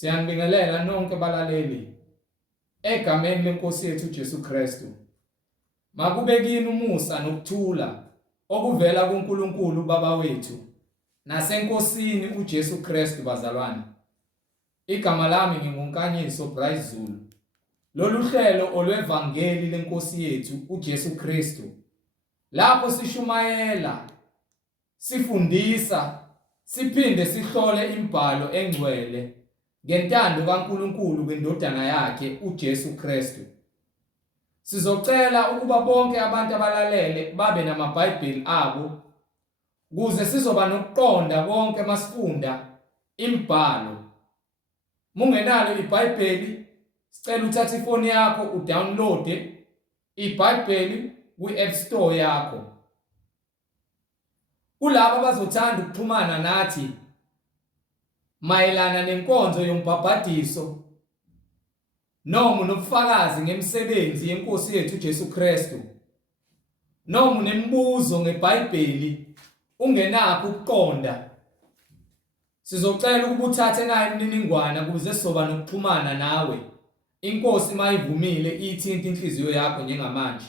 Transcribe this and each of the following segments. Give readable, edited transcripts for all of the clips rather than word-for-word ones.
Siyanibingelela nonke balaleli egameni lenkosi yethu Jesu Kristu. Makube kini umusa nokuthula okuvela kuNkulunkulu Baba wethu nasenkosini uJesu Kristu bazalwane. Igama lami ngingolimi lwesiZulu. Lolu hlelo olwevangeli lenkosi yethu uJesu Kristu. Lapho sishumayela, sifundisa, siphinde sihlole imibhalo engcwele ngentando kaNkulunkulu kwendodana yakhe uJesu Kristu. Sizocela ukuba bonke abantu abalalele babe namabhayibheli abo ukuze sizoba nokuqonda konke masifunda imibhalo. Mungenalo iBhayibheli, sicela uthathe ifoni yakho udownload iBhayibheli kwi-App Store yakho. Kulabo abazothanda ukuxhumana nathi mayelana nenkonzo yombhabhadiso noma nobufakazi ngemisebenzi yenkosi yethu Jesu Kristu, noma nemibuzo ngeBhayibheli ungenakho ukuqonda, sizocela ukuba uthathe nayo imininingwane ukuze sizoba nokuxhumana nawe. Inkosi mayivumile ithinta inhliziyo yakho njengamanje.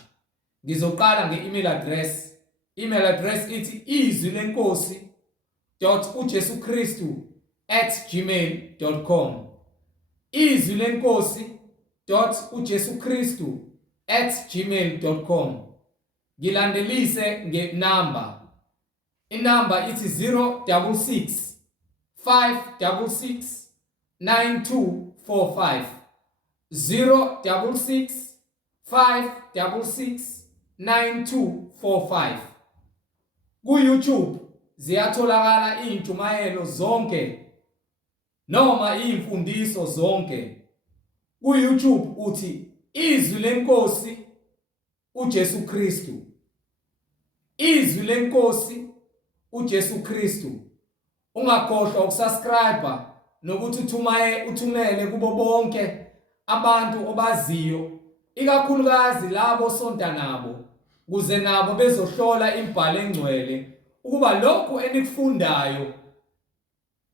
Ngizoqala nge-email address. Email address ithi izwilenkosi.ujesuchristu@gmail.com. izwilenkosi.ujesuchristu@gmail.com. Ngilandelise ngenamba. Inamba ithi 066 566 9245. 066 566 9245. Ku-YouTube ziyatholakala intshumayelo zonke noma imfundiso zonke. Ku-YouTube uthi izwi lenkosi uJesu Kristu. Izwi lenkosi uJesu Kristu. Ungakhohlwa ukusubscribe nokuthi uthumele kubo bonke abantu obaziyo, ikakhulukazi labo osonta nabo, ukuze nabo bezohlola imibhalo engcwele ukuba lokhu enikufundayo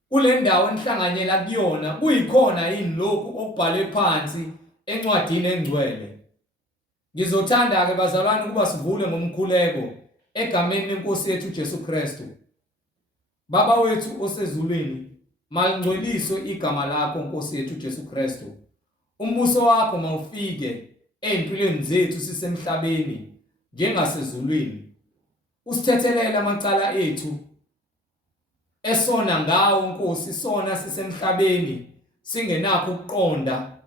kule ndawo enihlanganyela kuyona kuyikhona yini lokhu okubhalwe phansi encwadini engcwele. Ngizothanda-ke bazalwane ukuba sivule ngomkhuleko egameni lenkosi yethu Jesu Kristu. Baba wethu osezulwini, malingcweliswe igama lakho Nkosi yethu Jesu Kristu. Umbuso wakho mawufike empilweni zethu sisemhlabeni njengasezulwini. Usithethelele amacala ethu esona ngawo Nkosi, sona sisemhlabeni singenakho ukuqonda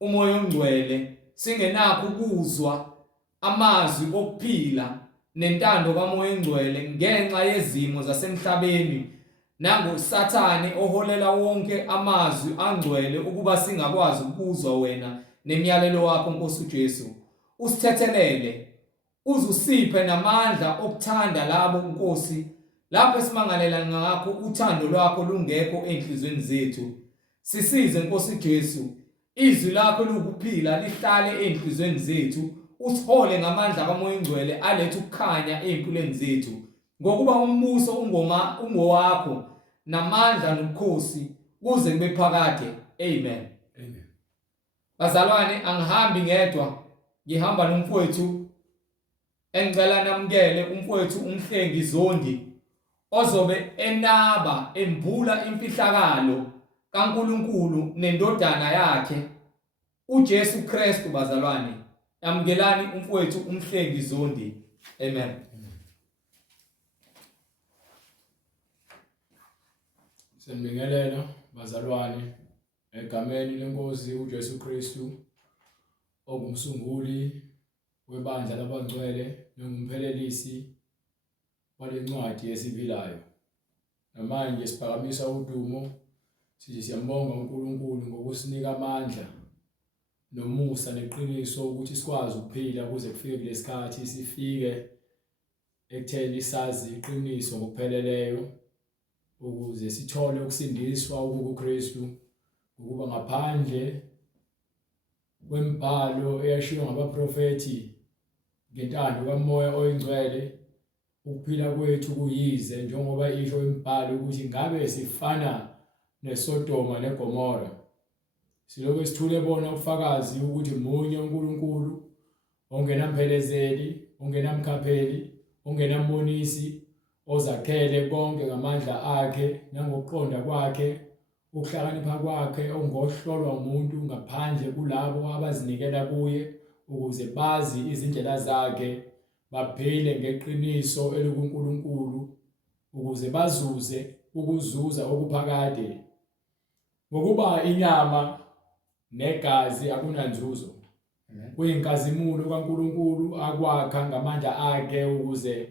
umoya ongcwele, singenakho ukuzwa amazwi okuphila nentando kamoya engcwele ngenxa yezimo zasemhlabeni nangoSathane oholela wonke amazwi angcwele ukuba singakwazi ukuzwa wena nemiyalelo wakho Nkosi uJesu. Usithethelele, uzusiphe namandla okuthanda labo Nkosi lapho esimangalela ngakho uthando lwakho lungekho enhlizweni zethu. Sisize Nkosi Jesu, izwi lakho lokuphila lihlale enhlizweni zethu, usihole ngamandla kamoya engcwele aletha ukukhanya empilweni zethu, ngokuba umbuso ungowakho namandla nobukhosi kuze kube phakade. Amen. Amen. Bazalwane, angihambi ngedwa, ngihamba nomfowethu engicela namukele umfowethu uMhlengi Zondi ozobe enaba embula imfihlakalo kaNkulunkulu nendodana yakhe uJesu Kristu. Bazalwane, yamukelani umfowethu uMhlengi Zondi. Amen. Siyabingelela bazalwane egameni lenkosi uJesu Kristu ongumsunguli webandla labangcwele nongumphelelisi walencwadi esiphilayo. Namanje siphakamisa udumo sithi siyambonga uNkulunkulu ngokusinika amandla nomusa neqiniso ukuthi sikwazi ukuphila kuze kufike kulesikhathi sifike ekutheni sazi iqiniso ngokupheleleyo, ukuze sithole ukusindiswa kuKristu, ukuba ngaphandle kwemibhalo eyashiwo ngabaprofeti ngentando kamoya oyingcwele ukuphila kwethu kuyize, njengoba isho imibhalo ukuthi ngabe sifana neSodoma neGomora Silokhu sithule bona ubufakazi ukuthi munye uNkulunkulu ongenamphelezeli, ongenamkhapheli, ongenambonisi, ozakhele konke ngamandla akhe nangokuqonda kwakhe, ukuhlakanipha kwakhe ongohlolwa umuntu ngaphandle kulabo abazinikela kuye ukuze bazi izindlela zakhe, baphile ngeqiniso elikuNkulunkulu ukuze bazuze ukuzuza okuphakade. Ngokuba inyama negazi akunanzuzo, kuyinkazimulo kaNkulunkulu akwakha ngamandla akhe ukuze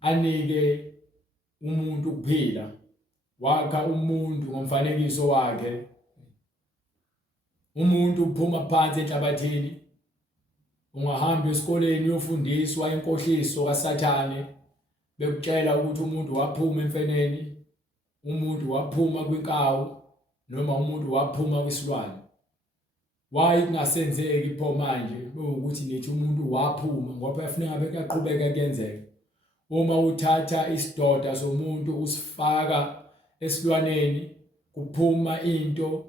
anike umuntu ukuphila. Wakha umuntu ngomfanekiso wakhe. Umuntu uphuma phansi enhlabathini. Ungahamba esikoleni uyofundiswa inkohliso kaSathane bekutshela ukuthi umuntu waphuma emfeneni, umuntu waphuma kwinkawu noma umuntu waphuma kwisilwane. Why kungasenzeki pho manje ukuthi nithi umuntu waphuma ngoba kufanele ngabe kuyaqhubeka kuyenzeka. Uma uthatha isidoda somuntu usifaka esilwaneni kuphuma into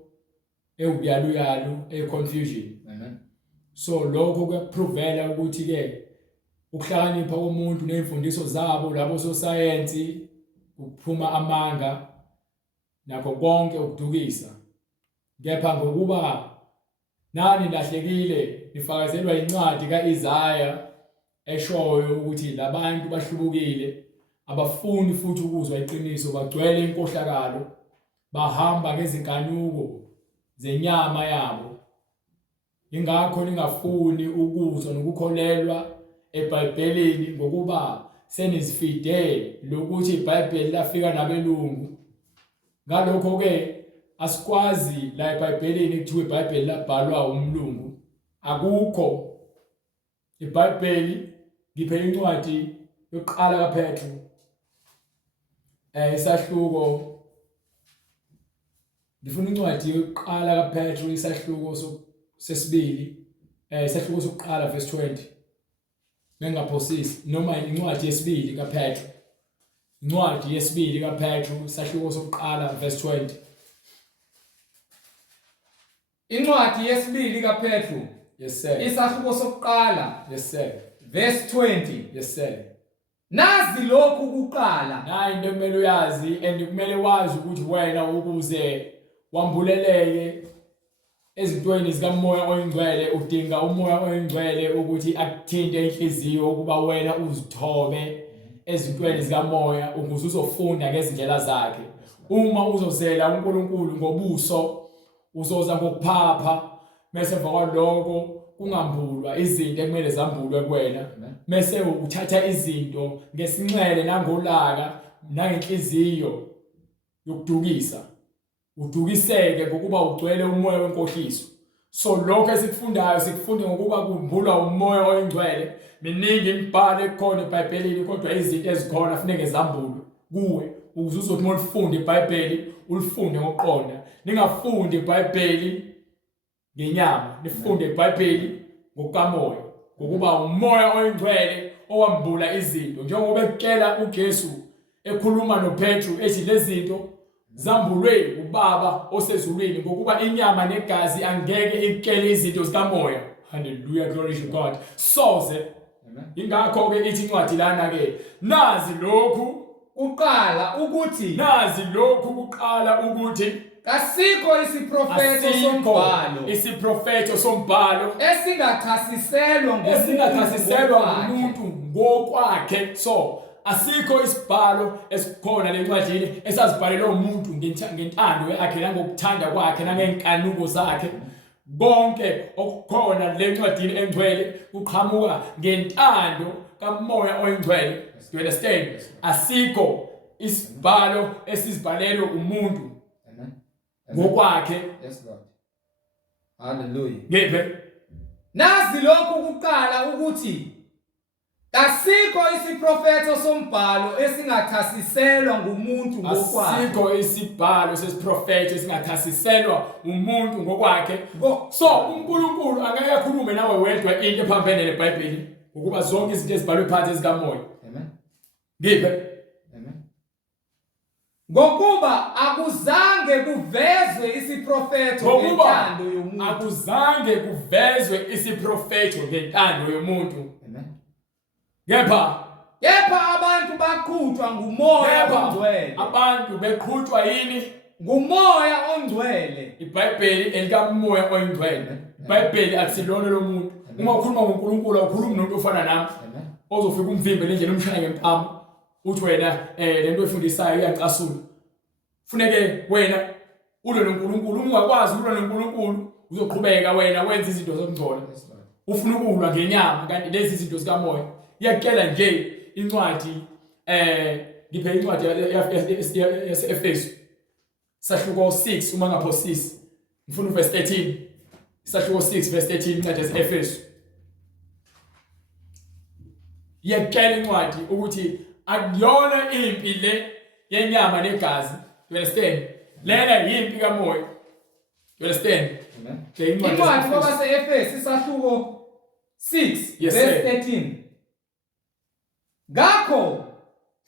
ewuyaluyalu confusion. Amen. So lokho kuyaprovela ukuthi ke ukuhlakanipha komuntu nezimfundiso zabo labo sosayensi kuphuma amanga nakho konke ukudukisa. Kepha ngokuba nani lahlekile nifakazelwa incwadi kaIsaya eshoyo ukuthi labantu bahlubukile abafuni futhi ukuzwa iqiniso, bagcwele inkohlakalo, bahamba ngezinkanuko zenyama yabo. Ingakho ningafuni ukuzwa nokukholelwa eBhayibhelini ngokuba senizifide lokuthi iBhayibheli lafika nabelungu. Ngalokho ke asikwazi la eBhayibhelini kuthiwa iBhayibheli labhalwa umlungu. Akukho. iBhayibheli ngiphe incwadi yokuqala kaPetru isahluko. Ngifuna incwadi yokuqala kaPetru isahluko sesibili isahluko sokuqala verse 20. Bengaphosisi noma incwadi yesibili kaPetru. Incwadi yesibili kaPetru isahluko sokuqala verse 20. Incwadi yesibili kaPetru. Yes sir. Isahluko sokuqala. Yes sir. Verse 20. Yes sir. Nazi lokhu kuqala. Nayi into kumele uyazi and kumele wazi ukuthi wena ukuze wambuleleke ezintweni zikamoya oyingcwele udinga umoya oyingcwele ukuthi akuthinte inhliziyo ukuba wena uzithobe ezintweni zikamoya ukuze uzofunda ngezindlela zakhe. Uma uzozela uNkulunkulu ngobuso uzoza ngokuphapha mase emva kwaloko kungambulwa izinto ekumele zambulwe kuwena. Mase uthatha izinto ngesinxele nangolaka nangenhliziyo yokudukisa. Udukiseke ngokuba ugcwele umoya wenkohliso. So lokho esikufundayo sikufunda ngokuba kumbulwa umoya oyingcwele. Miningi imibhalo ekhona eBhayibhelini kodwa izinto ezikhona kufanele zambulwe kuwe ukuze uzothi uma ulifunde iBhayibheli ulifunde ngokuqonda. Ningafundi iBhayibheli ngenyama, nifunde iBhayibheli ngokukamoya ngokuba umoya oyingcwele owambula izinto njengoba ekutshela uJesu ekhuluma noPetru ethi lezi zinto zambulwe ubaba osezulwini ngokuba inyama negazi angeke ikutshele izinto zikamoya. Hallelujah, glory to God. Soze ingakho ke ithi incwadi lana ke nazi lokhu Uqala ukuthi kasikho isiprofeto sombhalo esingachasiselwa ngumuntu ngokwakhe. So asikho isibhalo esikhona lencwadini esazibhalelwe umuntu ngentando yakhe nangokuthanda kwakhe nangenkanuko zakhe. Bonke okukhona lencwadini engcwele kuqhamuka ngentando kamoya oyingcwele. Do you understand? Asikho isibhalo esizibhalelwe umuntu ngokwakhe. Yes Lord. Hallelujah. Ngiphe nazi lokhu kuqala ukuthi kasikho isiprofeto sombhalo esingachasiselwa ngumuntu ngokwakhe. Asikho isibhalo sesiprofeto esingachasiselwa umuntu ngokwakhe. So uNkulunkulu angeke akhulume nawe wedwa into ephambene neBhayibheli ukuba zonke izinto ezibhalwe phansi ezikamoya. Amen. Ngiphe Amen. ngokuba akuzange kuvezwe isiprofeto ngentando yomuntu. Akuzange kuvezwe isiprofeto ngentando yomuntu. Amen. Kepha abantu baqhutshwa ngumoya ongcwele. Abantu beqhutshwa yini? Ngumoya ongcwele. iBhayibheli elikamoya oyingcwele. iBhayibheli akusilona lo muntu. Uma ukhuluma ngoNkulunkulu awukhulumi nomuntu ofana nami. Ozofika umvimbe lendlela umshaya ngempama. Uthi wena lento efundisayo iyacasula. Funeke wena ulwe noNkulunkulu. Ungakwazi ulwe noNkulunkulu uzoqhubeka wena wenza izinto zokungcola. Ufuna ukulwa ngenyama kanti lezi izinto zikamoya. Iyakela nje incwadi ngiphe incwadi yaseEfesu sahluko 6 uma ngaphosisi ngifuna uverse 13 sahluko 6 verse 13 incwadi yaseEfesu iyakela incwadi ukuthi akuyona impi le yenyama negazi. You understand? Lena yimpi kamoya. You understand? Amen. Incwadi kwabaseEfesu sahluko 6 verse 13. Ngakho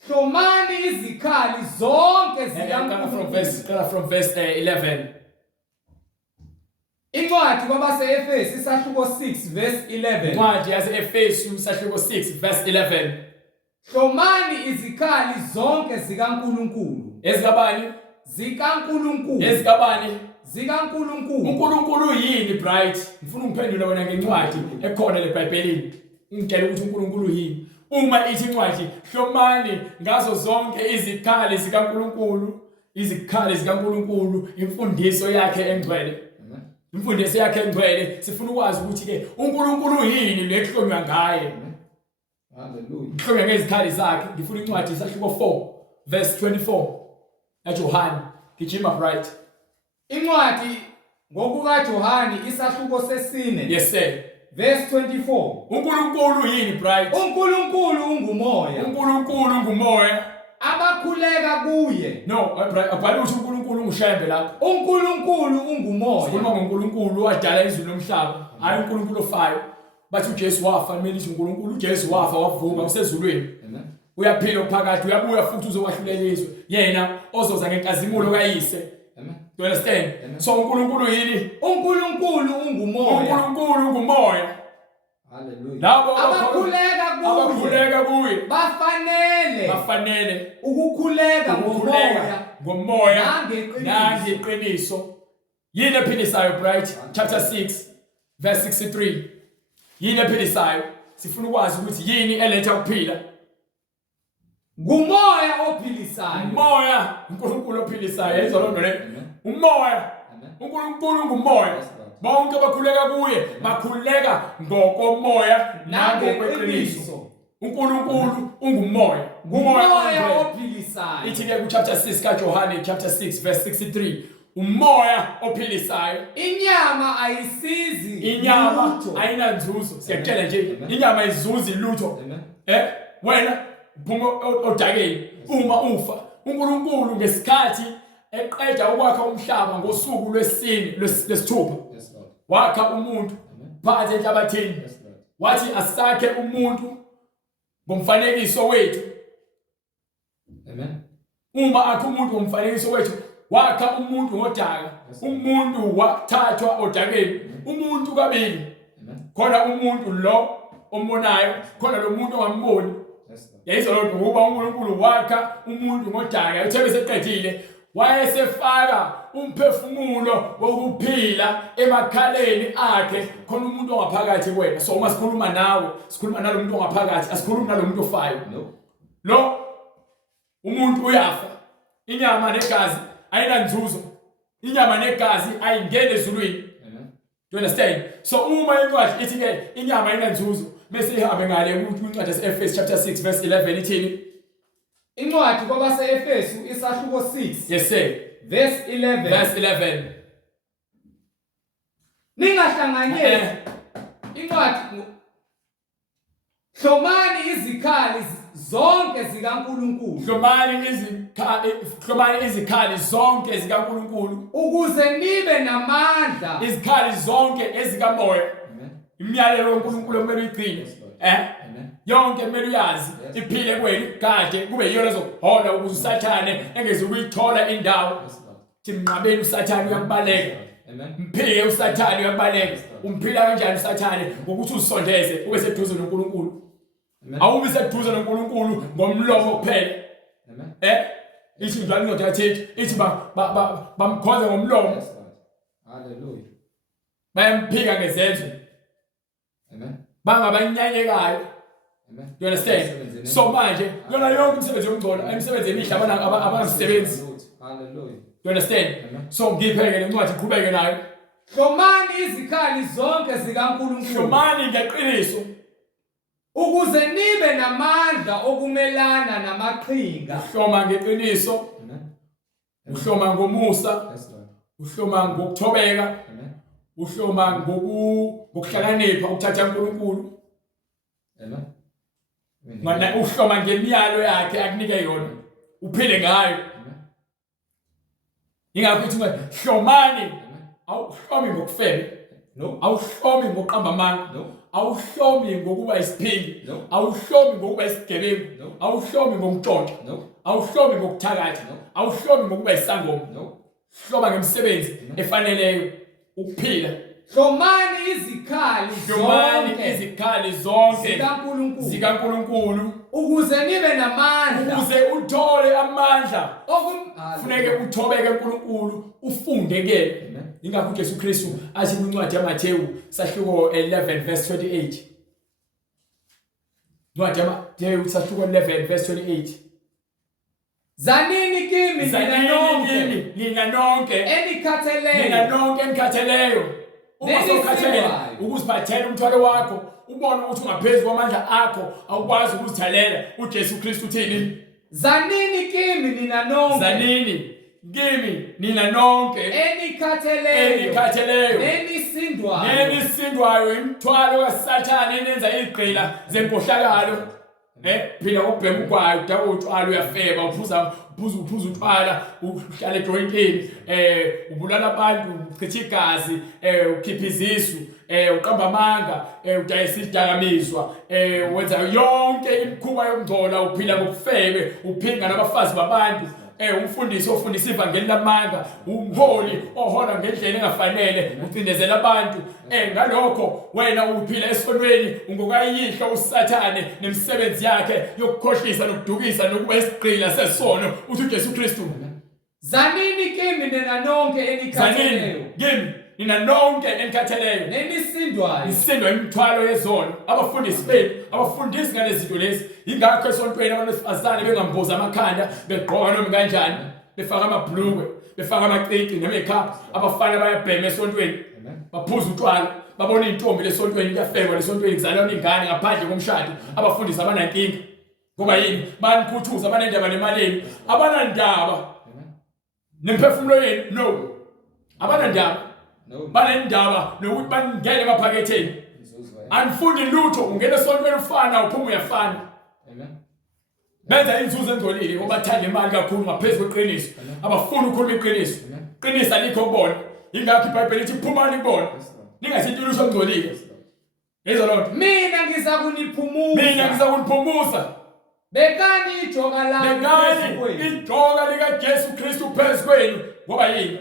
hlomani izikhali zonke zikaNkulunkulu. From verse 11. Incwadi kwabaseEfesu sahluko 6 verse 11. Incwadi yaseEfesu sahluko 6 verse 11. Hlomani izikhali zonke zikaNkulunkulu. Ezikabani? ZikaNkulunkulu. Ezikabani? ZikaNkulunkulu. uNkulunkulu yini bright? Ngifuna ungiphendule wena ngencwadi ekhona leBhayibhelini. Ngicela ukuthi uNkulunkulu yini? Uma ithi incwadi hlomani ngazo zonke izikhali zikaNkulunkulu, izikhali zikaNkulunkulu, imfundiso yakhe engcwele. Imfundiso yakhe engcwele sifuna ukwazi ukuthi ke uNkulunkulu yini lehlonywa ngaye. Hallelujah. Kuhlonywa ngezikhali zakhe. Ngifuna incwadi sahluko 4 verse 24 yaJohane. Gijima bright. Incwadi ngokukaJohane isahluko sesine. Yes sir. Verse 24. uNkulunkulu yini bright? uNkulunkulu ungumoya. uNkulunkulu ngumoya. Abakhuleka kuye. No, abhali ukuthi uNkulunkulu ungushembe lapho. uNkulunkulu ungumoya. Sikhuluma ngoNkulunkulu wadala izulu nomhlaba. Hayi uNkulunkulu ofayo. Bathi uJesu wafa, kumele ithi uNkulunkulu uJesu wafa wavuka usezulwini. Amen. Uyaphila phakathi, uyabuya futhi uzowahlulela izwe. Yena ozoza ngenkazimulo kaYise. Amen. You understand? So uNkulunkulu yini? uNkulunkulu ungumoya. uNkulunkulu ngumoya. Hallelujah. Labo abakhuleka kuye bafanele ukukhuleka ngomoya nangeqiniso. Yini ephilisayo bright? Chapter 6 verse 63. Yini ephilisayo? Sifuna ukwazi ukuthi yini eletha ukuphila. Ngumoya ophilisayo. Umoya, uNkulunkulu ophilisayo. Yezwa lonto le. Umoya. uNkulunkulu ngumoya. Bonke bakhuleka kuye, bakhuleka ngokomoya nangokweqiniso. uNkulunkulu ungumoya. Ngumoya ophilisayo. Ithi ke ku chapter 6 kaJohane chapter 6 verse 63. Umoya ophilisayo. Inyama ayisizi. Inyama ayina nzuzo. Siyatshela nje, inyama ayizuzi lutho. Wena phuma odakeni uma ufa. uNkulunkulu ngesikhathi eqeda ukwakha umhlaba ngosuku lwesithupha. Wakha umuntu phansi enhlabathini. Wathi asakhe umuntu ngomfanekiso wethu. Amen. Uma akha umuntu ngomfanekiso wethu, wakha umuntu ngodaka. Umuntu wathathwa odakeni. Umuntu kabili. Khona umuntu lo omonayo, khona lo muntu ongamboni. Yayizwa lonto ngoba uNkulunkulu wakha umuntu ngodaka. Uthe beseqedile wayesefaka umphefumulo wokuphila emakhaleni akhe khona umuntu ongaphakathi kwena. So uma sikhuluma nawe, sikhuluma nalo muntu ongaphakathi, asikhulumi nalo muntu ofayo. Lo umuntu uyafa. Inyama negazi ayina nzuzo. Inyama negazi ayingene ezulwini. You understand? So uma incwadi ithi ke inyama ayina nzuzo, bese ihambe ngale incwadi yaseEfesu chapter 6 verse 11 ithini? Incwadi kwabaseEfesu isahluko 6. Yes sir. Verse 11. Verse 11. Ningahlanganyeli. Incwadi hlomani izikhali zonke zikaNkulunkulu. Hlomani izikhali zonke zikaNkulunkulu ukuze nibe namandla. Izikhali zonke ezikamoya. Imiyalelo yoNkulunkulu kumele uyigcine. Amen. Yonke kumele uyazi iphile kwenu kade kube yiyona zohola ukuze usathane engeze ukuyithola indawo. Yes, Lord. Timnqabeni usathane uyakubaleka. Amen. Mphile usathane uyakubaleka. Umphila kanjani usathane ngokuthi usondeze ube seduze noNkulunkulu. Amen. Awubi seduze noNkulunkulu ngomlomo kuphela. Amen. Ithi njalo incwadi yathi ithi bamkhonza ngomlomo. Yes, Lord. Hallelujah. Bayamphika ngezenzo. Amen. Bangabanyanyekayo. Amen. You understand? So manje yona yonke umsebenzi womngcolo imisebenzi emihle abangasebenzi. Hallelujah. You understand? Amen. So ngipheke le ncwadi iqhubeke nayo. Hlomani izikhali zonke zikaNkulunkulu Hlomani ngeqiniso ukuze nibe namandla okumelana namaqhinga. uhloma ngeqiniso, Amen. uhloma ngomusa, Yes, Lord. uhloma ngokuthobeka, Amen. uhloma ngokuhlakanipha ukuthatha uNkulunkulu. Amen. Ngana uhloma ngemiyalo yakhe akunike yona. Uphile ngayo. Amen. Ingakho uthi hlomani Amen. awuhlomi ngokufebe. No. Awuhlomi ngokuqamba amanga. No. Awuhlomi ngokuba isiphingi. No. Awuhlomi ngokuba isigebengu. No. Awuhlomi ngomntshontsho. No. Awuhlomi ngokuthakatha. No. Awuhlomi ngokuba isangoma. No. Hloba ngemsebenzi efaneleyo ukuphila. Hlomani izikhali zonke zikaNkulunkulu ukuze nibe namandla ukuze uthole amandla kufuneke uthobeke uNkulunkulu ufunde ke. Ingakho uJesu Kristu athi kwincwadi yaMathewu sahluko 11 verse 28. Ncwadi yaMathewu sahluko 11 verse 28. Zanini kimi nina nonke enikhatheleyo uma sokhathele ukuziphathela umthwalo wakho ubone ukuthi ungaphezulu kwamandla akho awukwazi ukuzithalela. uJesu Kristu uthini? Zanini kimi nina nonke enikhatheleyo nenisindwayo imithwalo kaSathane enenza izigqila zempohlakalo. Phila ubhema ugwayo udaba utshwala uyafeba uphuza utshwala uhlala ejointini ubulala abantu uchitha igazi ukhipha izisu uqamba amanga udayisa izidakamizwa wenza yonke imikhuba yokungcola uphila ngokufebe uphinga nabafazi babantu. Umfundisi ofundisa ivangeli lamanga umholi ohola ngendlela engafanele ucindezela abantu. Ngalokho wena uphila esonweni ungokayihlo uSathane nemisebenzi yakhe yokukhohlisa nokudukisa nokuba isigqila sesono. Uthi uJesu Kristu zanini kimi nina nonke enikhatheleyo nisindwa imithwalo yezono. Abafundisi benu abafundisi ngalezi zinto lezi. Ingakho esontweni abantu besifazane bengamboza amakhanda begqoka noma kanjani befaka amabhlukwe befaka amacici nemakeup. Abafana bayabhema esontweni baphuza utshwala babona intombi lesontweni kuyafekwa lesontweni kuzalwa ingane ngaphandle komshado. Abafundisi abanankinga ngoba yini banikhuthuza abanendaba nemalini abanandaba nemphefumulo yenu. No, abanandaba banendaba nokuthi bangene emaphaketheni. Anifundi lutho ungena esontweni ufana uphuma uyafana. Benza inzuzo engcolile ngoba bathanda imali kakhulu ngaphezulu kweqiniso. Abafuni ukukhuluma iqiniso. Iqiniso alikho kubona. Ingakho iBhayibheli lithi phumani kubona. Ningasentulo engcolile. Yezwa lonto. Mina ngiza kuniphumuza. Bekani ijoka likaJesu Kristu phezu kwenu ngoba yini?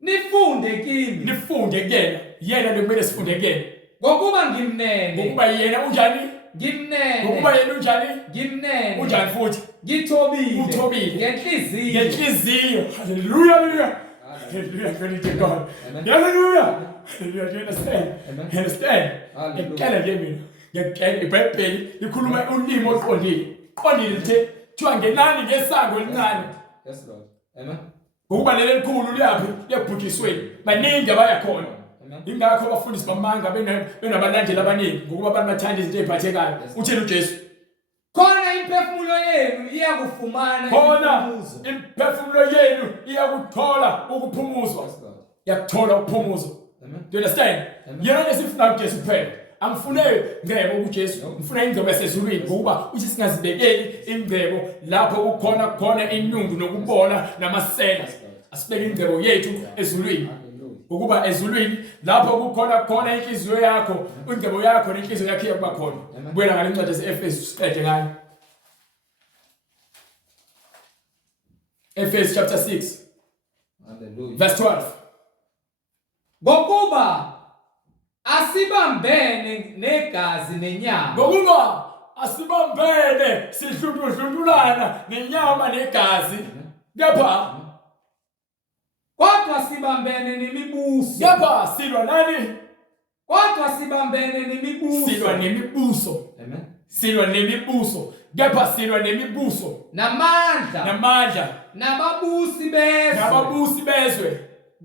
Nifunde kuyena. Yena kumele sifunde kuyena. Ngokuba ngimnene. Ngokuba yena unjani? Ngimnene. Ngokuba yena unjani? Ngimnene. Unjani futhi? Ngithobile. Ngenhliziyo. Hallelujah. Glory to God. Hallelujah. Do you understand? Understand? Ngiyakhala nje mina. Ngiyakhala iBhayibheli likhuluma ulimi oluqondile. Qondile lithe thiwa ngenani ngesango elincane. Yes, Lord. Amen. Ngokuba leli likhulu liyaphi lebhujisweni baningi abayakhona. Ingakho abafundisi bamanga benabalandeli abaningi ngokuba banathanda izinto eziphathekayo. Uthini uJesu? Khona imphefumulo yenu iyakuthola ukuphumuzwa. Yakuthola ukuphumuzwa. Do you understand? Yena esifuna uJesu kuphela. Angifune ngcebo kuJesu. Ngifuna ingcebo yasezulwini ngokuba uthi singazibekeli ingcebo lapho kukhona inyungu nokubona namasela. Asibeke ingcebo yethu ezulwini. ukuba ezulwini lapho kukhona khona inhliziyo yakho ingcebo yakho nenhliziyo yakho iyakuba khona buya ngale ncwadi yaseEfesu siqede ngayo Ephesians chapter 6 Hallelujah. verse 12 Ngokuba asibambene negazi nenyama. ngokuba asibambene sihlundulana nenyama negazi kepha Kodwa sibambene nemibuso. kepha silwa nani Kodwa sibambene nemibuso. silwa nemibuso Amen. silwa nemibuso kepha silwa nemibuso Namandla. namandla Nababusi bezwe. nababusi bezwe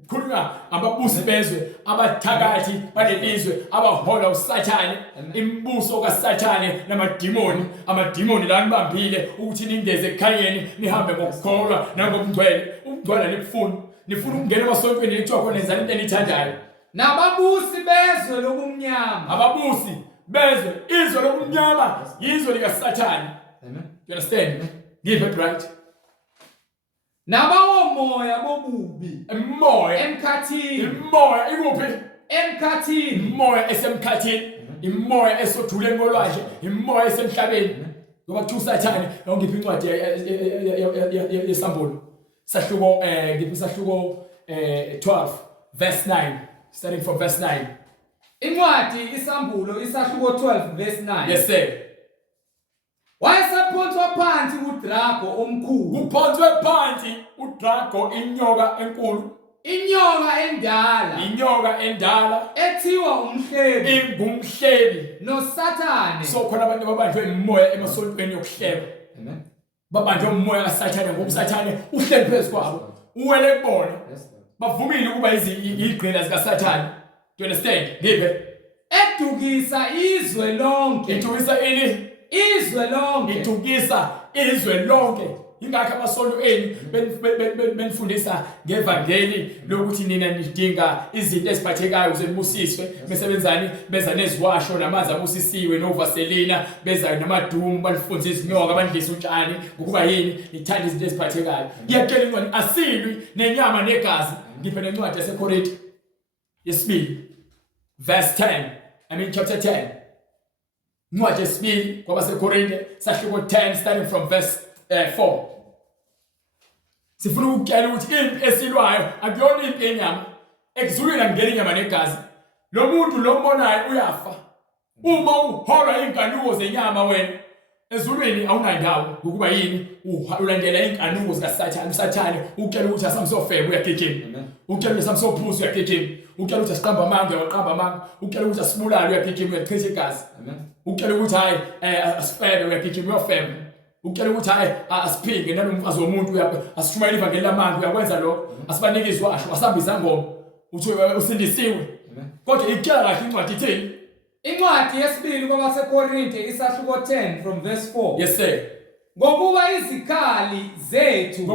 khuluma ababusi bezwe abathakathi balelizwe abahola usathane imibuso kasathane namadimoni amadimoni la nibambile ukuthi ningeze ekhayeni nihambe ngokukholwa nangokungcwele ukungcwala nifuna ukungena emasontweni lithiwa khona nenzani into enithandayo Nababusi bezwe lobumnyama. ababusi bezwe izwe lobumnyama yizwe likasathane. Amen. You understand? Give it right. Nabawomoya bobubi. Umoya Emkhathini. umoya ikuphi Emkhathini. umoya esemkhathini imoya esothule ngolwandle imoya esemhlabeni ngoba kuthiwa usathane ngiphi incwadi yesambulo sahluko ngiphi sahluko 12 verse 9 starting from verse 9. Incwadi isambulo isahluko 12 verse 9. Yes sir. Wayesaphonswa phansi uDrago omkhulu. Kuphonswe phansi uDrago inyoka enkulu Inyoka endala ethiwa umhlebi ingumhlebi noSathane. so khona abantu babanjwe imoya emasontweni yokuhleba. Amen. Babanjwe umoya kaSathane ngoba uSathane uhleli phezu kwabo uwele kubona bavumile ukuba izigqila zikaSathane. Do you understand? Ngiphe Edukisa izwe lonke. ithukisa ini Izwe lonke. ithukisa izwe lonke ingakho amasonto eni benifundisa ngevangeli lokuthi nina nidinga izinto eziphathekayo ukuze nibusiswe besebenzani beza neziwasho namanzi abusisiwe novaselina beza namadumu banifunza izinyoka bandlisa utshani ngokuba yini nithanda izinto eziphathekayo. Iyatshela incwadi asilwi nenyama negazi. Ngiphe nencwadi yaseKorinte yesibili verse 10 chapter 10 incwadi yesibili kwabaseKorinte sahluko 10 starting from verse 4. Sifuna ukutshela ukuthi impi esilwayo akuyona impi yenyama ekuzulwini angena inyama negazi. Lo muntu lo mbonayo uyafa uma uholwa inkanuko zenyama wena ezulwini awunandawo ngokuba yini ulandela inkanuko zikaSathane. uSathane ukutshela ukuthi asamsofeba uyagijima ukutshela ukuthi asamsophuza uyagijima ukutshela ukuthi asiqamba amanga uyaqamba amanga ukutshela ukuthi asibulale uyagijima uyachitha igazi ukutshela ukuthi hayi asifebe uyagijima uyofeba ukutshela ukuthi hayi asiphinge nanomfazi womuntu asishumayela ivangeli lamanga uyakwenza lokho asibanike izwasho asihambisa ngoma uthi usindisiwe kodwa ikutshela kahle incwadi ithini. Incwadi yesibili kwabaseKorinte isahluko 10 from verse 4. Yes sir. Ngokuba izikhali zethu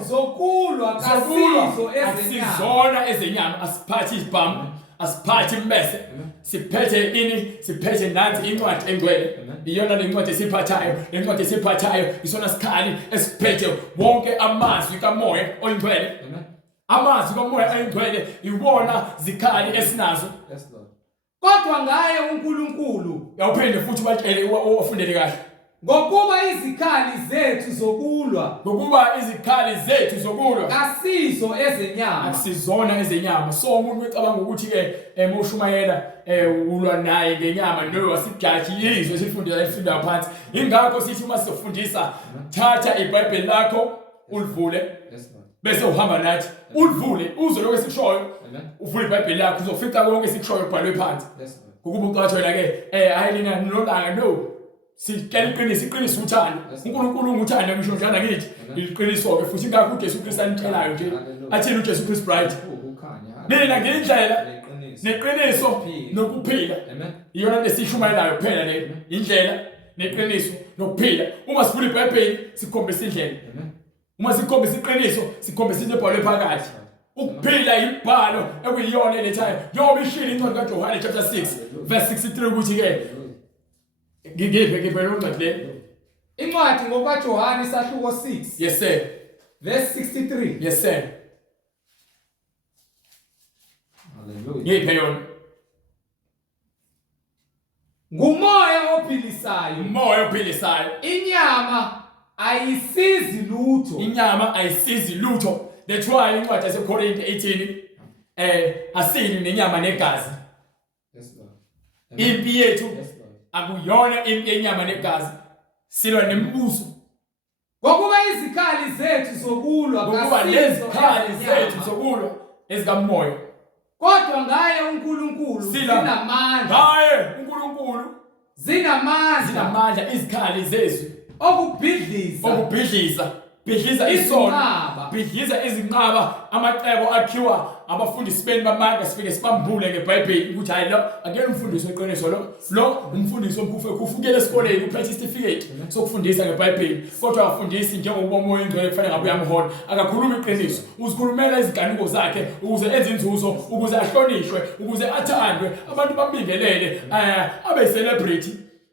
zokulwa kasizo asizona ezenyama asiphathi izibhamu asiphathi imbese siphethe nansi incwadi engcwele iyona lencwadi esiphathayo isona sikhali esiphethe wonke amazwi kamoya oyingcwele. Amazwi kamoya oyingcwele iwona zikhali esinazo. Kodwa ngaye uNkulunkulu yawuphinde futhi batshele wafundele kahle ngokuba izikhali zethu zokulwa kasizo ezenyama akusizona ezenyama. So umuntu wecabanga ukuthi ke moshumayela ulwa naye ngenyama no wasijaji izwe sifunda phansi. Ingakho sithi uma sifundisa thatha iBhayibheli lakho ulivule bese uhamba nathi ulivule uzwe lokho esikushoyo uvule iBhayibheli lakho uzofica konke esikushoyo kubhalwe phansi ukuba ucathi wena ke hayi lina nolanga no sicela iqiniso uthando uNkulunkulu unguthando emshonjana kithi iqiniso ke futhi ingakho uJesu Kristu anitshelayo nje athini uJesu Kristu bright mina ngindlela neqiniso nokuphila. Iyona into esishumayelayo kuphela le indlela neqiniso nokuphila. Uma sivula iBhayibheli sikhombisa indlela uma sikhombisa iqiniso sikhombisa into ebhalwe phakathi. Ukuphila ibhalo ekuyiyona elethayo njengoba ishilo incwadi kaJohane chapter 6 verse 63 ukuthi ke ngiphe incwadi le incwadi ngokaJohane isahluko 6. Yes sir. Verse 63. Yes sir. ngiphe yona. Ngumoya ophilisayo. Umoya ophilisayo. Inyama ayisizi lutho. Inyama ayisizi lutho. That's why incwadi yaseKorinte 18 asini nenyama negazi. Yes, Lord. Impi yethu Yes, Lord. akuyona impi yenyama negazi. Silwa nembuso. Ngokuba izikhali zethu zokulwa Ngokuba lezikhali zethu zokulwa ezikamoya. Kodwa ngaye uNkulunkulu zinamandla. Ngaye uNkulunkulu zinamandla izikhali zezwi. Okubhidliza. Bhidliza isono. Bhidliza izinqaba amacebo akhiwa abafundisi beni bamanga sifike sibambule ngeBhayibheli ukuthi hayi lo akuyena umfundiso weqiniso lo umfundiso omkhufukele esikoleni uphethe certificate sokufundisa ngeBhayibheli kodwa afundisi njengobomoya engcwele kufanele ngabe uyamhola akakhuluma iqiniso uzikhulumela iziganeko zakhe ukuze enze inzuzo ukuze ahlonishwe ukuze athandwe abantu bambingelele abe celebrity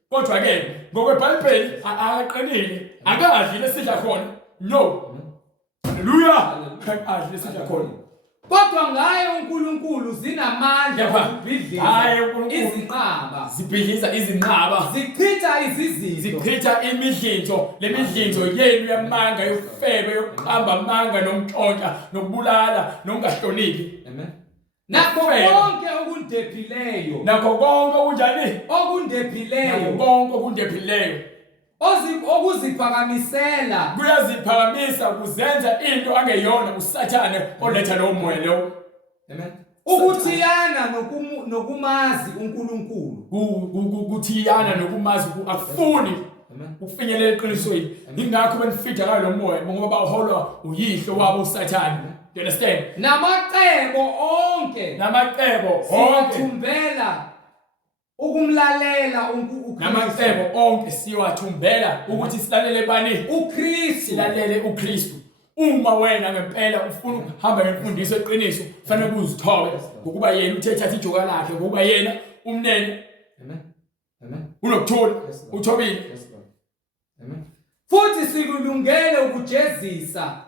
kodwa ke ngokweBhayibheli akaqinile akadli lesidla khona no haleluya akadli lesidla khona. Kodwa ngaye uNkulunkulu zinamandla okubhidliza izinqaba. Zibhidliza izinqaba. Zichitha imidlinzo. Le midlinzo yenu yamanga yokufeba yokuqamba amanga nomntshontsha nokubulala nokungahloniphi. Amen. Nakho konke okundephileyo. Nakho konke okunjani? Okundephileyo. Nakho konke okundephileyo. Okuziphakamisela kuyaziphakamisa kuzenza into angeyona usathane oletha lo moya lo. Amen. Ukuthiyana nokumazi uNkulunkulu. Ukuthiyana nokumazi akufuni ukufinyelela eqinisweni. Ingakho benifida ngayo lo moya ngoba baholwa uyihlo wabo usathane. You understand? Namacebo onke siyathumbela ukumlalela namacebo onke siwathumbela ukuthi silalele bani? uKristu. Silalele uKristu. Uma wena ngempela ufuna ukuhamba ngemfundiso eqiniso kufanele uzithobe ngokuba yena uthetha ijoka lakhe ngokuba yena umnene. Amen. Amen. Unokuthula uthobile. Amen. Futhi sikulungele ukujezisa.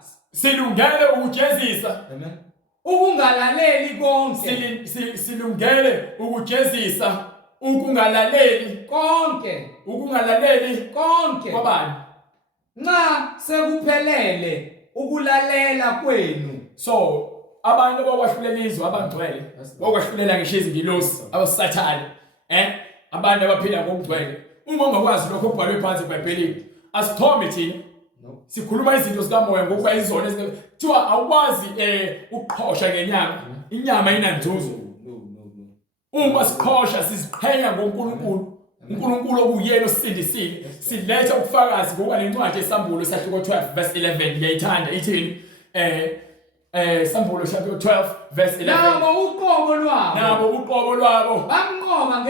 Amen. Ukungalaleli konke. Silungele ukujezisa ukungalaleli konke kwabani? Nxa sekuphelele ukulalela kwenu. So abantu abakwahlulelizwe abangcwele bokwahlulela ngisho izingilosi abasathane abantu abaphila ngokugcwele uma ungakwazi lokho okubhalwe phansi eBhayibhelini asithombe thina sikhuluma izinto zikamoya ngokuba izona kuthiwa awukwazi ukuqhosha ngenyama inyama inanzuzo. Uma siqhosha siziqhenya ngoNkulunkulu uNkulunkulu okuyena osindisile siletha ubufakazi ngoba lencwadi esambulo sahluko 12 verse 11 ngiyayithanda ithini sambulo chapter 12 verse 11 nabo uqobo lwabo banqoba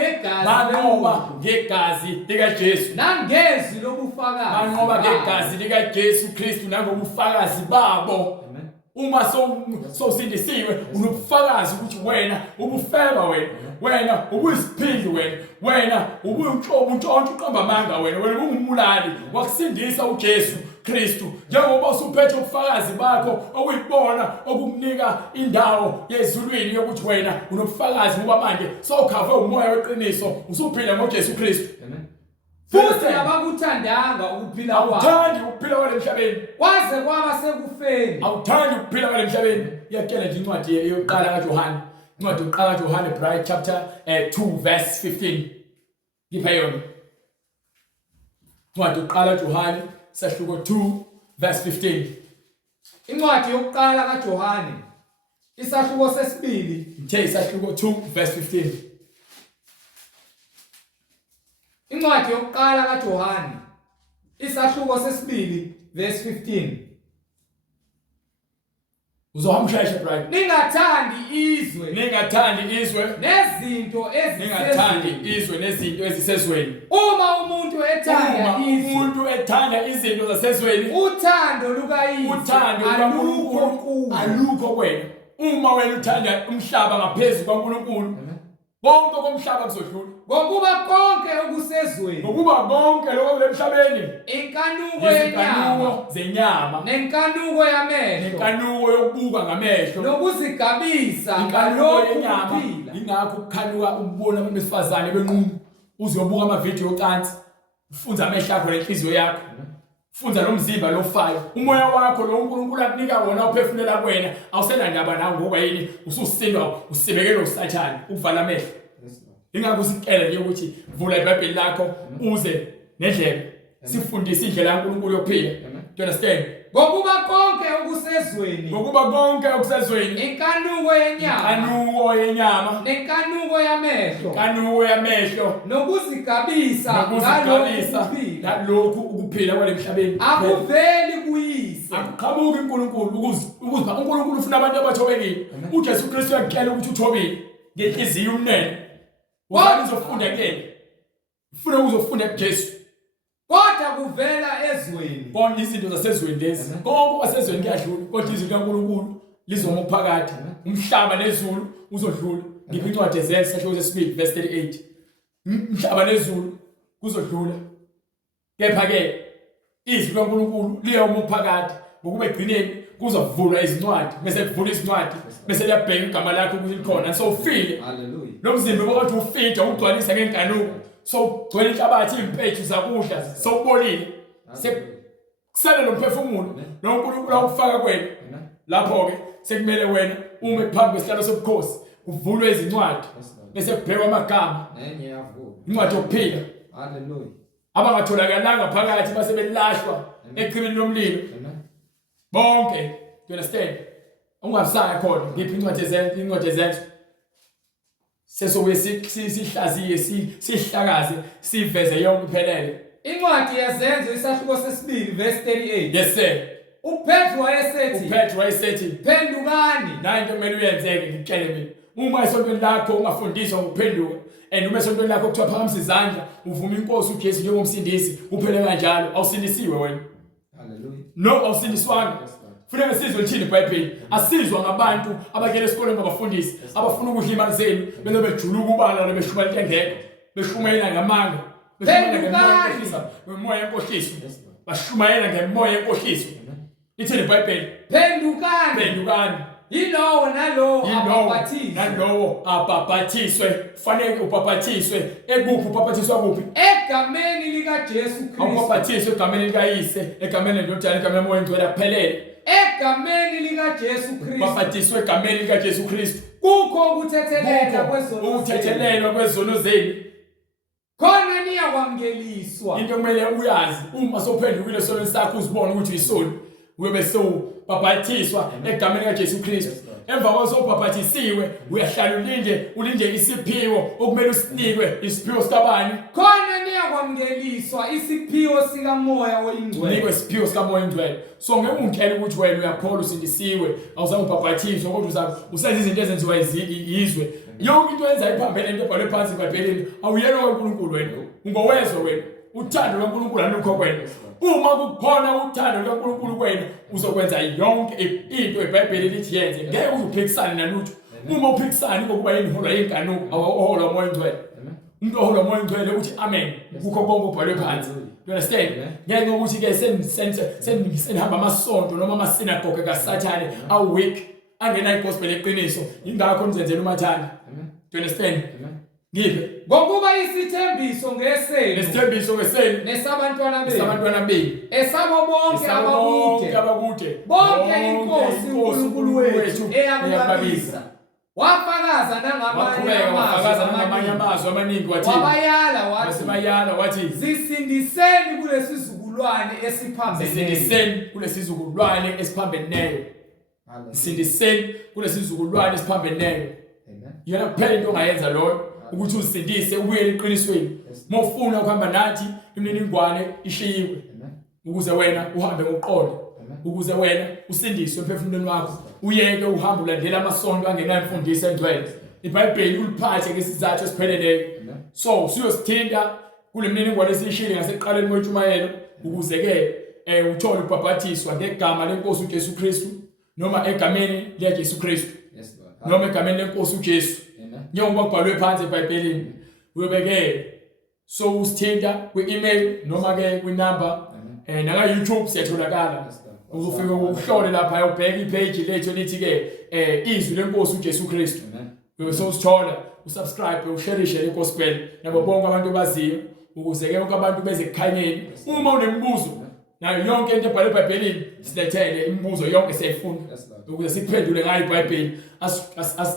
ngegazi likaJesu nangezwi lobufakazi banqoba ngegazi likaJesu Kristu nangobufakazi babo. Uma sowusindisiwe unobufakazi ukuthi wena ubufeba wena ubuyisiphindi wena ubuntshontsho uqamba amanga wena ungumulali wakusindisa uJesu Kristu njengoba usuphethe ubufakazi bakho okuyibona okukunika indawo yezulwini yokuthi wena unobufakazi ngoba manje sowukhave umoya weqiniso usuphila ngoJesu Kristu. Futhi abakuthandanga ukuphila kwabo. Awuthandi ukuphila kwale emhlabeni. Kwaze kwaba sekufeni. Awuthandi ukuphila kwale emhlabeni. Iyatshela nje incwadi yokuqala kaJohane. Incwadi yokuqala kaJohane Bright chapter 2 verse 15. Ngipha yona. Incwadi yokuqala kaJohane sahluko 2 verse 15. Incwadi yokuqala kaJohane isahluko sesibili. Ngithe isahluko 2 verse 15. Incwadi yokuqala kaJohane isahluko sesibili verse 15. Uzohamsheshe Bright. Ningathandi izwe nezinto ezisezweni. Uma umuntu ethanda izinto zasezweni uthando lukaYise alukho kuwena. Uma wena uthanda umhlaba ngaphezulu kaNkulunkulu konke komhlaba kuzodlula ngokuba konke okusezweni ngokuba konke lokho kulemhlabeni inkanuko yenyama izinkanuko zenyama nenkanuko yamehlo nenkanuko yokubuka ngamehlo nokuzigabisa inkanuko ngalokhu yenyama kuphila ingakho ukukhanuka ukubona abantu besifazane benqunu uzobuka amavidiyo ocansi ufunza amehlo akho nenhliziyo yakho ufunza nomzimba lofayo umoya wakho lo uNkulunkulu akunika wona uphefumulela kuwena awusenandaba nawe ngoba yini ususindwa usibekele usathane ukuvala amehlo ingakho sikele nje ukuthi vula iBhayibheli lakho uze nedlebe sifundise indlela kaNkulunkulu yokuphila. Do you understand? ngokuba konke okusezweni Ngokuba konke okusezweni inkanuko yenyama inkanuko yenyama nenkanuko yamehlo inkanuko yamehlo nokuzigabisa ngalokhu ukuphila kwalemhlabeni akuveli kuyise akuqhamuki uNkulunkulu ukuze uNkulunkulu ufuna abantu abathobekile. uJesu Kristu yakukela ukuthi uthobile ngenhliziyo umnene wona uzofunda kuyena ufuna uzofunda kuJesu kodwa kuvela ezweni konke izinto zasezweni lezi konke wasezweni kuyadlula kodwa izinto kaNkulunkulu lizoma phakathi umhlaba nezulu uzodlula. Ngiphi incwadi ezenzi sasho sesibili verse 38 umhlaba nezulu kuzodlula kepha ke izwi kaNkulunkulu liyoma phakathi ngokuba egcineni kuzovulwa izincwadi bese kuvula izincwadi bese liyabheka igama lakho ukuthi likhona so ufile haleluya nomzimba wathi ufida ugcwalisa ngenkanuko so ugcwele inhlabathi impethu zakudla sowubolile sekusele nomphefumulo noNkulunkulu akufaka kwena lapho ke sekumele wena uma ephambi kwesihlalo sobukhosi kuvulwe izincwadi bese kubhekwa amagama nenye yavula incwadi yokuphila haleluya abangatholakalanga phakathi base belahlwa echibini lomlilo bonke. Do you understand? Ungabisanga khona ngiphi incwadi ezenzo sesobuye sihlaziye sihlakaze siveze yonke iphelele. incwadi yezenzo isahluko sesibili verse 38 Yes sir. uPetru wayesethi phendukani nayo into kumele uyenzeke ngikutshele mina uma esontweni lakho ungafundiswa ngokuphenduka and uma esontweni lakho kuthiwa phakamisa izandla uvuma inkosi uJesu njengomsindisi uphele kanjalo awusindisiwe wena. haleluya No awusindiswanga. Funeka sizwe lithini iBhayibheli asizwa ngabantu abakele esikoleni ngabafundisi abafuna ukudla imali zenu bese bejuluka ubala beshumayela engekho beshumayela ngamanga ngemoya yenkohliso bashumayela ngemoya yenkohliso. Lithini iBhayibheli phendukani yilo nalowo abhabhathiswe kufanele ubhabhathiswe ekuphi ubhabhathiswa kuphi egameni likaJesu Kristu awubhabhathiswe egameni likayise egameni lendodana egameni lomoya oyingcwele kuphelele egameni likaJesu Kristu ubhabhathiswe egameni likaJesu Kristu kukho ukuthethelelwa kwezono zenu khona niyakwamukeliswa. into kumele uyazi uma sophendukile esonweni sakho uzibone ukuthi isoni uyobe sobhabhathiswa egameni likaJesu Kristu. Emva kwasobhabhathisiwe uyahlala ulinde isiphiwo okumele usinikwe isiphiwo sikabani khona niyakwamukeliswa isiphiwo sikamoya oyingcwele unikwe isiphiwo sikamoya oyingcwele. So ngeke ungitshele ukuthi wena uyakholwa usindisiwe awuzange ubhabhathiswe kodwa usenza izinto ezenziwa yizwe yonke into eyenza iphambene into ebhalwe phansi eBhayibhelini awuyena kaNkulunkulu wena ungowezwe wena uthando lwaNkulunkulu alukho kwena. Uma kukhona uthando lwaNkulunkulu kwena uzokwenza yonke into eBhayibheli lithi yenze ngeke uzuphikisane nalutho. Uma uphikisane ngokuba yiniholwa yenkanuko awuholwa umoya oyingcwele umuntu oholwa umoya oyingcwele uthi amen kukho konke ubhalwe phansi. You understand? Ngeke ukuthi ke senihamba amasonto noma amasinagoge kaSathane aweak angena igospel yeqiniso ingakho nizenzela umathanda. Do you understand? Ngiphe ngokuba isithembiso ngesenu nesabantwana benu esabo bonke abakude bonke inkosi uNkulunkulu wethu eyababisa wafakaza nangamanye amazwi amaningi wathi wabayala wathi zisindiseni kulesi sizukulwane esiphambeneyo. sindiseni kulesizukulwane esiphambeneyo. Yena kuphela into ongayenza loyo ukuthi usindise ubuyele eqinisweni. Mofuna ukuhamba nathi imininingwane ishiyiwe ukuze wena uhambe ngoqondo ukuze wena usindiswe emphefumulweni wakho uyeke uhambe ulandela amasonto angenayo imfundiso engcwele. iBhayibheli uliphathe ngesizathu esipheleleyo. So usiyosithinta kule mininingwane esishile ngaseqaleni moyitshumayelo ukuze ke uthole ubhabhathiswa ngegama lenkosi uJesu Kristu noma egameni likaJesu Kristu noma egameni lenkosi uJesu njengoba kubhalwe phansi eBhayibhelini uyobeke so usithinta kwi-email noma ke kwinamba naka YouTube siyatholakala uzofika ukuhlole lapha ubheke ipage lethu lithi ke izwi lenkosi uJesu Kristu so usithola usubscribe usharishe le gospel nabo bonke abantu baziyo ukuze ke abantu beze kukhanyeni uma unemibuzo nayo yonke into ebhalwe eBhayibhelini silethele imibuzo yonke siyayifuna ukuze sikuphendule ngayo iBhayibheli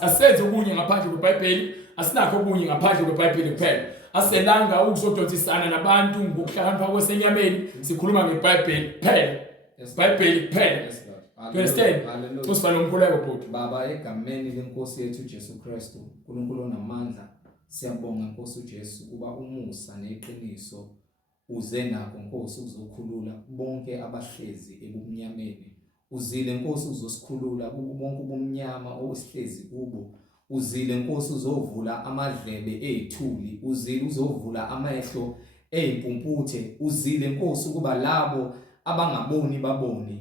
asenze okunye ngaphandle kweBhayibheli asinakho okunye ngaphandle kweBhayibheli kuphela aselanga ukuzodonsisana nabantu ngokuhlakanipha kwesenyameni sikhuluma ngeBhayibheli kuphela iBhayibheli kuphela you understand usifana nomkhuleko bhuti baba egameni lenkosi yethu Jesu Kristu uNkulunkulu onamandla siyabonga Nkosi uJesu kuba umusa neqiniso uze nakho Nkosi uzokhulula bonke abahlezi ebumnyameni uzile Nkosi uzosikhulula bonke ubumnyama obusihlezi kubo uzile Nkosi uzovula amadlebe ezithuli uzile uzovula amehlo ezimpumputhe uzile Nkosi kuba labo abangaboni babone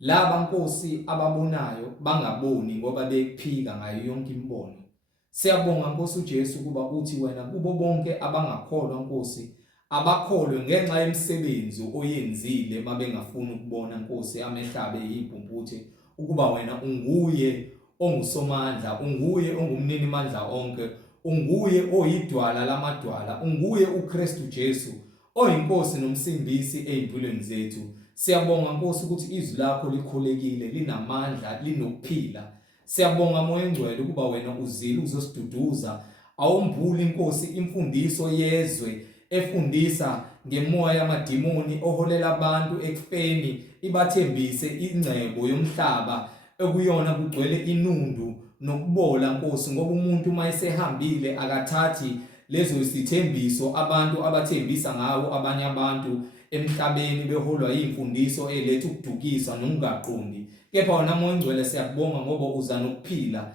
laba Nkosi ababonayo bangaboni ngoba bephika ngayo yonke imbono siyabonga Nkosi uJesu kuba uthi wena kubo bonke abangakholwa Nkosi abakholwe ngenxa yemisebenzi oyenzile mabengafuni ukubona Nkosi amehlabe izimpumputhe ukuba wena unguye ongusomandla unguye ongumnini mandla onke unguye oyidwala lamadwala unguye uKristu Jesu oyinkosi nomsimbisi ezimpilweni zethu siyabonga Nkosi ukuthi izwi lakho likhulekile linamandla linokuphila siyabonga moya engcwele kuba wena uzile uzosiduduza awumbuli Nkosi imfundiso yezwe efundisa ngemoya yamadimoni oholela abantu ekufeni ibathembise ingcebo yomhlaba ekuyona kugcwele inundu nokubola Nkosi ngoba umuntu mayesehambile akathathi lezo isithembiso abantu abathembisa ngawo abanye abantu emhlabeni beholwa imfundiso elethu ukudukisa nokungaqondi kepha wena moya engcwele siyakubonga ngoba uza nokuphila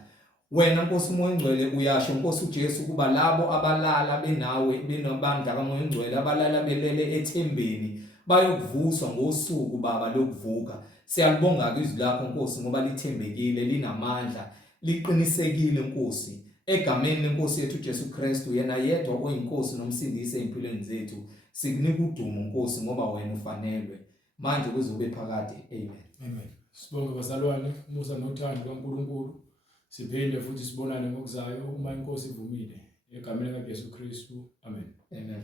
wena Nkosi moya engcwele uyasho Nkosi uJesu kuba labo abalala benawe benabandla kamoya engcwele abalala belele ethembeni bayokuvuswa ngosuku baba lokuvuka siyalibonga izwi lakho Nkosi ngoba lithembekile linamandla liqinisekile Nkosi egameni lenkosi yethu Jesu Kristu yena yedwa oyinkosi nomsindisi ezimpilweni zethu sikunika udumo Nkosi ngoba wena ufanelwe manje kuzobe phakade amen sibonge bazalwane umusa nothando kaNkulunkulu siphinde futhi sibonane ngokuzayo uma inkosi ivumile egameni likaJesu Kristu amen